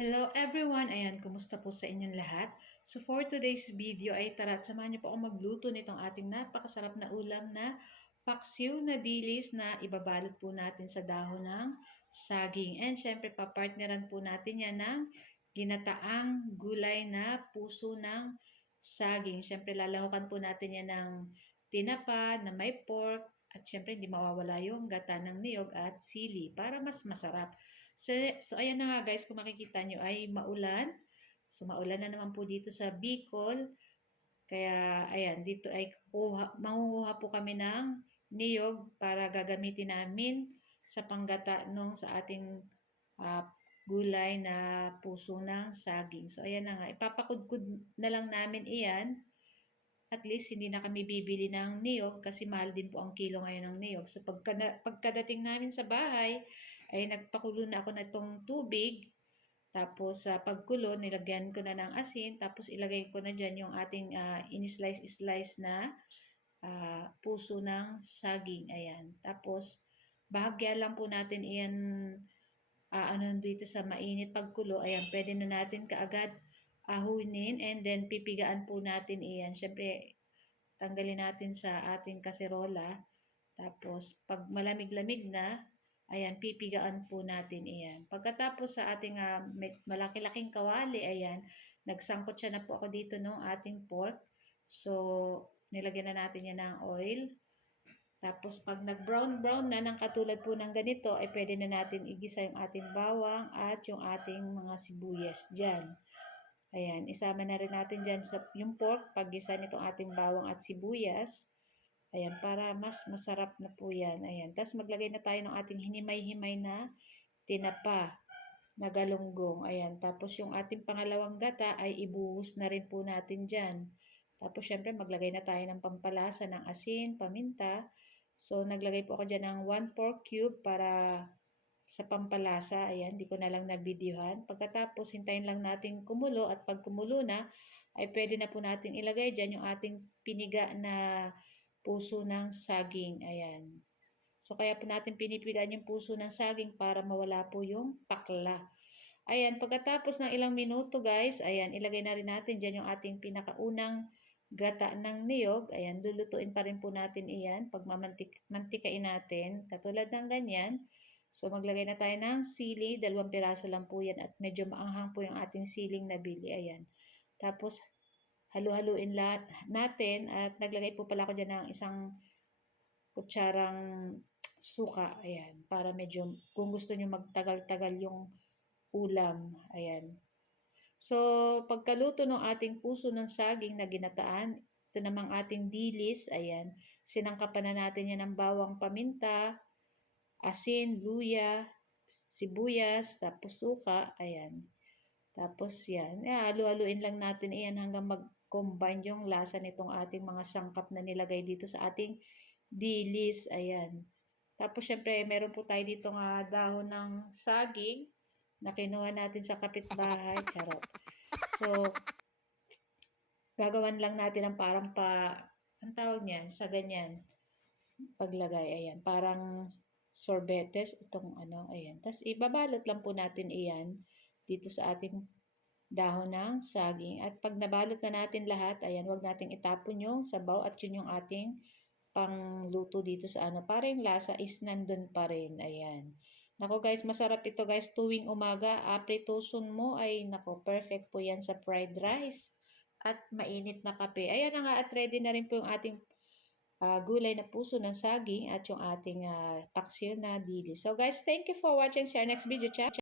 Hello everyone! Ayan, kumusta po sa inyong lahat? So for today's video ay tara at samahan niyo po akong magluto nitong ating napakasarap na ulam na paksiw na dilis na ibabalot po natin sa dahon ng saging. And syempre papartneran po natin yan ng ginataang gulay na puso ng saging. Syempre lalahukan po natin yan ng tinapa na may pork, at syempre, hindi mawawala yung gata ng niyog at sili para mas masarap. So ayan na nga guys, kung makikita nyo ay maulan. So, maulan na naman po dito sa Bicol. Kaya, ayan, dito ay mangunguha po kami ng niyog para gagamitin namin sa panggata nung sa ating gulay na puso ng saging. So, ayan na nga. Ipapakudkud na lang namin iyan. At least hindi na kami bibili ng niyog kasi mahal din po ang kilo ngayon ng niyog. So pagkadating namin sa bahay, ay nagpakulo na ako na itong tubig. Tapos sa pagkulo, nilagyan ko na ng asin. Tapos ilagay ko na dyan yung ating in-slice na puso ng saging. Ayan. Tapos bahagya lang po natin iyan dito sa mainit pagkulo. Ayan, pwede na natin kaagad ahunin and then pipigaan po natin iyan. Syempre, tanggalin natin sa ating kaserola. Tapos, pag malamig-lamig na, ayan, pipigaan po natin iyan. Pagkatapos sa ating malaki-laking kawali, ayan, nagsangkot siya na po ako dito ng ating pork. So, nilagyan na natin yan ng oil. Tapos, pag nag-brown-brown na ng katulad po ng ganito, ay pwede na natin igisa yung ating bawang at yung ating mga sibuyas dyan. Ayan, isama na rin natin dyan yung pork, paggisa nitong ating bawang at sibuyas. Ayan, para mas masarap na po yan. Ayan, tapos maglagay na tayo ng ating hinimay-himay na tinapa na galunggong. Ayan, tapos yung ating pangalawang gata ay ibuhos na rin po natin dyan. Tapos syempre maglagay na tayo ng pampalasa ng asin, paminta. So naglagay po ako dyan ng 1 pork cube para sa pampalasa. Ayan, di ko na lang na-videohan. Pagkatapos, hintayin lang natin kumulo at pag kumulo na, ay pwede na po natin ilagay dyan yung ating piniga na puso ng saging. Ayan. So, kaya po natin pinipigaan yung puso ng saging para mawala po yung pakla. Ayan, pagkatapos ng ilang minuto guys, ayan, ilagay na rin natin dyan yung ating pinakaunang gata ng niyog. Ayan, lulutuin pa rin po natin iyan pag mantikain natin. Katulad ng ganyan. So, maglagay na tayo ng sili. 2 piraso lang po yan at medyo maanghang po yung ating siling nabili. Ayan. Tapos, halu-haluin natin at naglagay po pala ako dyan ng isang kutsarang suka. Ayan. Para medyo, kung gusto nyo magtagal-tagal yung ulam. Ayan. So, pagkaluto ng ating puso ng saging na ginataan, ito namang ating dilis, ayan, sinangkapan na natin yan ng bawang paminta, asin, luya, sibuyas, tapos suka, ayan. Tapos yan, halu-haluin lang natin iyan hanggang mag-combine yung lasa nitong ating mga sangkap na nilagay dito sa ating dilis, ayan. Tapos syempre, meron po tayo dito nga dahon ng saging, na kinuha natin sa kapitbahay, charot. So, gagawan lang natin ng parang ang tawag niyan, sa ganyan, paglagay, ayan, parang sorbetes, itong ayan. Tapos, ibabalot lang po natin iyan dito sa ating dahon ng saging. At pag nabalot na natin lahat, ayan, wag nating itapon yung sabaw at yun yung ating pangluto dito sa para yung lasa is nandun pa rin, ayan. Nako guys, masarap ito guys tuwing umaga. Prituson mo ay nako, perfect po yan sa fried rice at mainit na kape. Ayan na nga at ready na rin po yung ating gulay na puso ng saging at yung ating paksiw na dilis. So guys, thank you for watching. See you next video. Ciao!